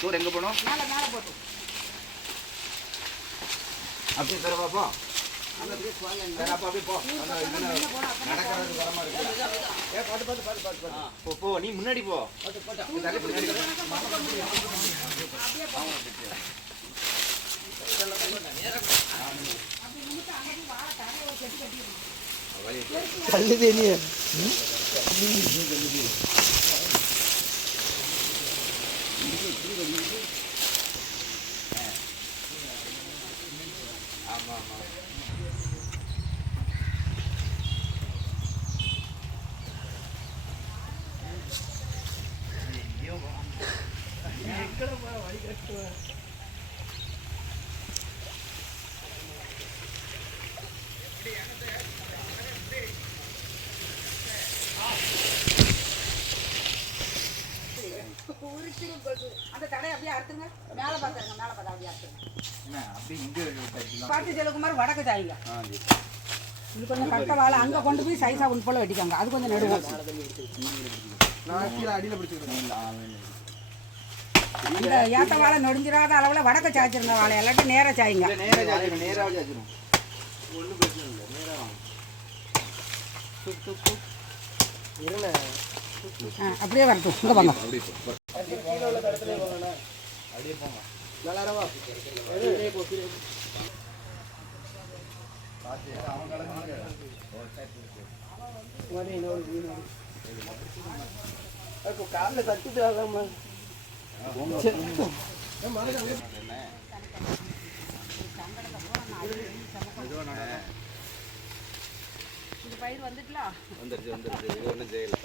Tour எங்க போனோம் அப்படியே தர பாப்பா நீ முன்னாடி போ. நீ தள்ளி பின்னாடி போ. பார்த்தா அப்படியே அப்படியே வடக்கு சாய்ங்க இது கொஞ்சம் கட்ட வாழை அங்க கொண்டு போய் சைஸா ஒன்று போல வெட்டிக்காங்க அது கொஞ்சம் நடுவோம் நான் கீழே அந்த ஏத்த வாழை நொடிஞ்சிராத அளவுல வடக்க சாய்ச்சிருங்க வாழை எல்லாத்தையும் நேரா சாய்ங்க. நேரா ஜாச்சிரும் நேரா ஜாச்சிரும் ஒண்ணும் பிரச்சனை இல்லை நேரா வாங்க. ஆ, அப்படியே வரட்டும். இங்க வாங்க. அப்படியே போங்க நல்லா ரவா காலில் தட்டிட்டு வாங்கம்மா இந்த பயிர் வந்துட்டுல? வந்துருச்சு வந்துருச்சு. இது ஒன்றும் செய்யலை.